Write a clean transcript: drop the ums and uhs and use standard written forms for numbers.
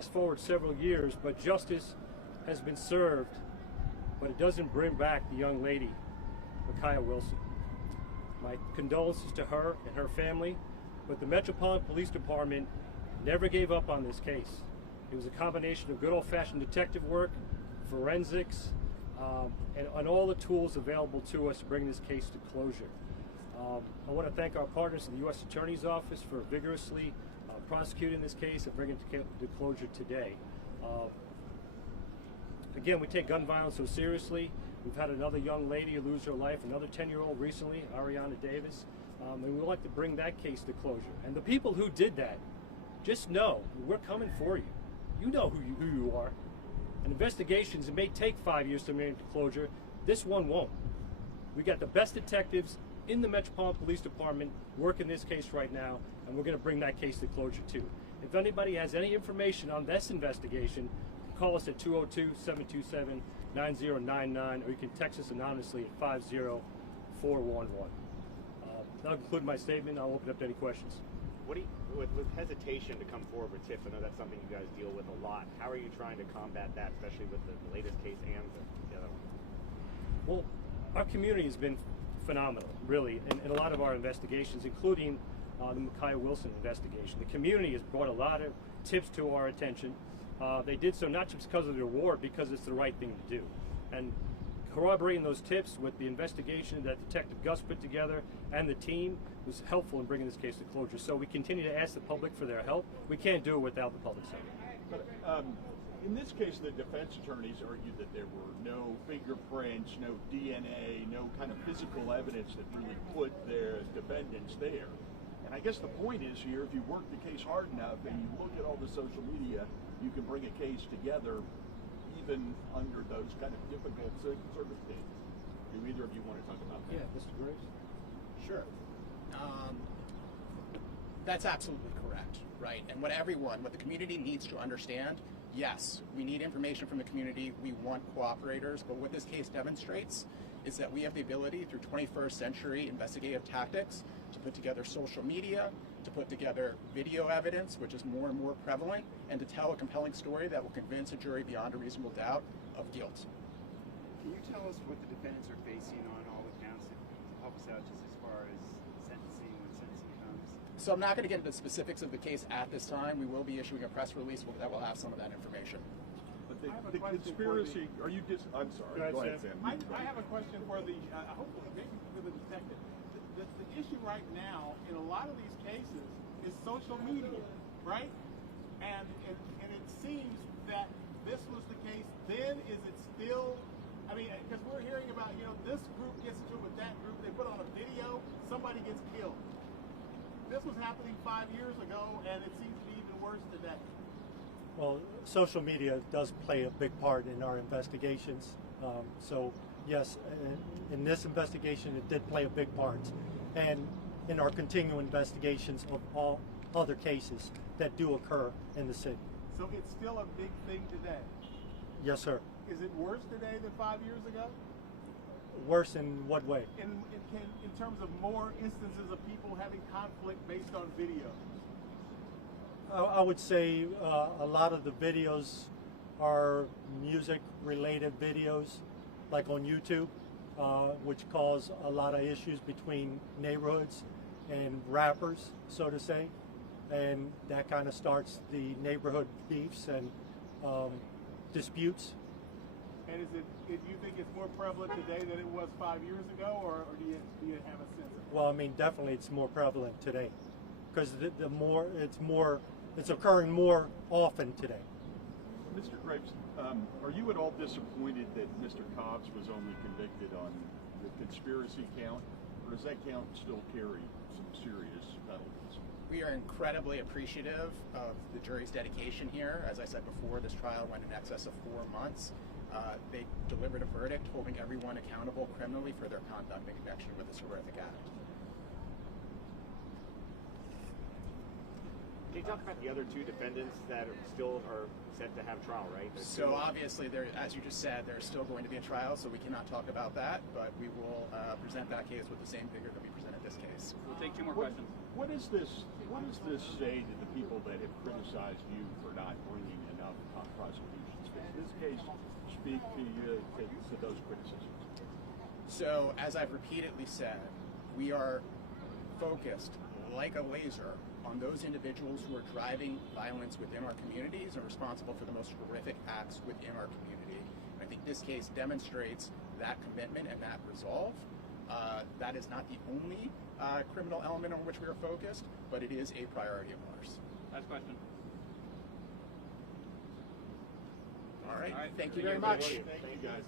Fast forward several years, but justice has been served, but it doesn't bring back the young lady, Makiyah Wilson. My condolences to her and her family, but the Metropolitan Police Department never gave up on this case. It was a combination of good old-fashioned detective work, forensics, and all the tools available to us to bring this case to closure. I want to thank our partners in the U.S. Attorney's Office for vigorously prosecuting this case and bringing it to closure today. Again, we take gun violence so seriously. We've had another young lady lose her life, another 10-year-old recently, Ariana Davis, and we'd like to bring that case to closure. And the people who did that, just know we're coming for you. You know who you are. And investigations, it may take 5 years to bring it to closure. This one won't. We got the best detectives in the Metropolitan Police Department working this case right now, and we're going to bring that case to closure too. If anybody has any information on this investigation, call us at 202-727-9099, or you can text us anonymously at 50411. That'll conclude my statement. I'll open up to any questions. What do you, with hesitation to come forward with tips, I know that's something you guys deal with a lot. How are you trying to combat that, especially with the latest case and the other one? Well, our community has been phenomenal, really, in a lot of our investigations, including the Makiyah Wilson investigation. The community has brought a lot of tips to our attention. They did so not just because of the award, because it's the right thing to do. And corroborating those tips with the investigation that Detective Gus put together and the team was helpful in bringing this case to closure. So we continue to ask the public for their help. We can't do it without the public's help. But, in this case, the defense attorneys argued that there were no fingerprints, no DNA, no kind of physical evidence that really put their defendants there. And I guess the point is here, if you work the case hard enough and you look at all the social media, you can bring a case together even under those kind of difficult circumstances. Do either of you want to talk about that? Yeah, Mr. Graves? Sure. That's absolutely correct, right? And what the community needs to understand, yes, we need information from the community, we want cooperators, but what this case demonstrates is that we have the ability through 21st century investigative tactics to put together social media, to put together video evidence, which is more and more prevalent, and to tell a compelling story that will convince a jury beyond a reasonable doubt of guilt. Can you tell us what the defendants are facing on all the counts to help us out just as far as sentencing when sentencing comes? So I'm not going to get into the specifics of the case at this time. We will be issuing a press release that will have some of that information. But the conspiracy, are you I'm sorry, go ahead, Sam. I have a question for the, hopefully, maybe for the detective. The issue right now in a lot of these cases is social media, right? And it seems that this was the case then. Is it still? I mean, because we're hearing about, this group gets into it with that group. They put on a video, somebody gets killed. This was happening 5 years ago, and it seems to be even worse today. Well, social media does play a big part in our investigations. So, yes, in this investigation, it did play a big part. And in our continuing investigations of all other cases that do occur in the city. So it's still a big thing today? Yes, sir. Is it worse today than 5 years ago? Worse in what way? In terms of more instances of people having conflict based on video. I would say a lot of the videos are music-related videos, like on YouTube, which cause a lot of issues between neighborhoods and rappers, so to say, and that kind of starts the neighborhood beefs and disputes. And do you think it's more prevalent today than it was 5 years ago, or do you have a sense of it? Well, I mean, definitely it's more prevalent today, because it's occurring more often today. Mr. Graves, are you at all disappointed that Mr. Cobbs was only convicted on the conspiracy count, or does that count still carry some serious penalties? We are incredibly appreciative of the jury's dedication here. As I said before, this trial went in excess of 4 months. They delivered a verdict holding everyone accountable criminally for their conduct in connection with this horrific act. Can you talk about the other two defendants that still are set to have trial, right? So obviously, as you just said, there's still going to be a trial, so we cannot talk about that, but we will present that case with the same vigor that we presented this case. We'll take two more questions. What does this say to the people that have criticized you for not bringing in prosecutions. Does this case speak to those criticisms? So, as I've repeatedly said, we are focused like a laser on those individuals who are driving violence within our communities and responsible for the most horrific acts within our community. And I think this case demonstrates that commitment and that resolve. That is not the only criminal element on which we are focused, but it is a priority of ours. Last question. All right. All right. Thank you very much. Thank you, guys.